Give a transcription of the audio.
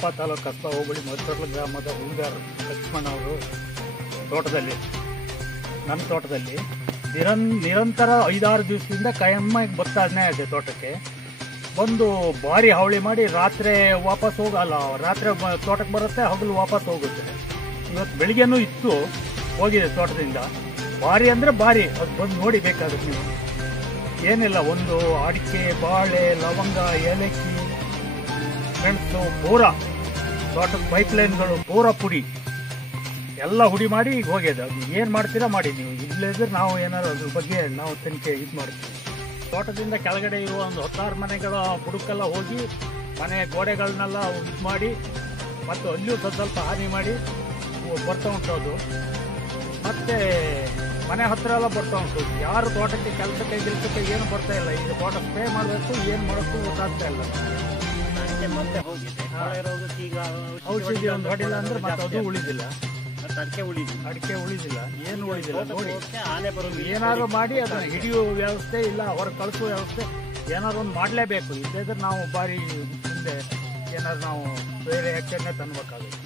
ಕೊಪ್ಪ ತಾಲೂಕು ಕಸ್ಬಾ ಹೋಬಳಿ ಮಧುಕರ್ಲ ಗ್ರಾಮದ ಹೂಗಾರ ಲಕ್ಷ್ಮಣ ಅವರು ತೋಟದಲ್ಲಿ, ನನ್ನ ತೋಟದಲ್ಲಿ ನಿರಂತರ 5-6 ದಿವಸದಿಂದ ಕಾಯಮ್ಮಾಗಿ ಬರ್ತಾನೆ ಇದೆ ತೋಟಕ್ಕೆ. ಬಂದು ಭಾರಿ ಹಾವಳಿ ಮಾಡಿ ರಾತ್ರಿ ವಾಪಸ್ ಹೋಗಲ್ಲ, ರಾತ್ರಿ ತೋಟಕ್ಕೆ ಬರುತ್ತೆ, ಹಗಲು ವಾಪಸ್ ಹೋಗುತ್ತೆ. ಇವತ್ತು ಬೆಳಿಗ್ಗೆನೂ ಇತ್ತು, ಹೋಗಿದೆ ತೋಟದಿಂದ. ಭಾರಿ ಅಂದರೆ ಭಾರಿ, ಅದು ಬಂದು ನೋಡಿ ಬೇಕಾಗುತ್ತೆ ನೀವು. ಏನಿಲ್ಲ, ಒಂದು ಅಡಿಕೆ, ಬಾಳೆ, ಲವಂಗ, ಏಲಕ್ಕಿ, ಮೆಣಸು, ಪೂರ ತೋಟದ ಪೈಪ್ಲೈನ್ಗಳು ಪೂರ ಪುಡಿ ಎಲ್ಲ ಹುಡಿ ಮಾಡಿ ಈಗ ಹೋಗಿದೆ. ಅದು ಏನು ಮಾಡ್ತೀರಾ ಮಾಡಿ, ನೀವು ಇಲ್ಲದ್ರೆ ನಾವು ಏನಾದ್ರು ಅದ್ರ ಬಗ್ಗೆ ನಾವು ತನಿಖೆ ಇದು ಮಾಡ್ತೀವಿ. ತೋಟದಿಂದ ಕೆಳಗಡೆ ಇರುವ ಒಂದು 10 ಮನೆಗಳ ಬುಡಕ್ಕೆಲ್ಲ ಹೋಗಿ ಮನೆ ಗೋಡೆಗಳನ್ನೆಲ್ಲ ಇದು ಮಾಡಿ ಮತ್ತು ಅಲ್ಲಿಯೂ ಸ್ವಲ್ಪ ಹಾನಿ ಮಾಡಿ ಬರ್ತಾ ಉಂಟು. ಅದು ಮತ್ತೆ ಮನೆ ಹತ್ರ ಎಲ್ಲ ಬರ್ತಾ ಉಂಟು. ಯಾರು ತೋಟಕ್ಕೆ ಕೆಲಸಕ್ಕೆ ಏನು ಬರ್ತಾ ಇಲ್ಲ. ಈಗ ತೋಟ ಸ್ಪ್ರೇ ಮಾಡಬೇಕು, ಏನು ಮಾಡೋಕ್ಕೂ ಗೊತ್ತಾಗ್ತಾ ಇಲ್ಲ. ಮತ್ತೆ ಹೋಗಿದೆ ಈಗ ಔಷಧಿ ಒಂದು ಹೊಡಿಲ್ಲ ಅಂದ್ರೆ ಮತ್ತೆ ಅದು ಉಳಿದಿಲ್ಲ, ಅಡಿಕೆ ಉಳಿದಿಲ್ಲ, ಏನು ಉಳಿದಿಲ್ಲ. ನೋಡಿ, ಆನೆ ಬರೋದು ಏನಾದ್ರು ಮಾಡಿ ಅದನ್ನ ಹಿಡಿಯುವ ವ್ಯವಸ್ಥೆ ಇಲ್ಲ, ಹೊರ ಕಳಿಸುವ ವ್ಯವಸ್ಥೆ ಏನಾದ್ರು ಒಂದು ಮಾಡಲೇಬೇಕು. ಇಲ್ಲದಿದ್ರೆ ನಾವು ಬಾರಿ ಮುಂದೆ ಏನಾದ್ರು ನಾವು ಬೇರೆ ಆಕ್ಷನ್ನೇ ತಂದ್ಬೇಕಾಗುತ್ತೆ.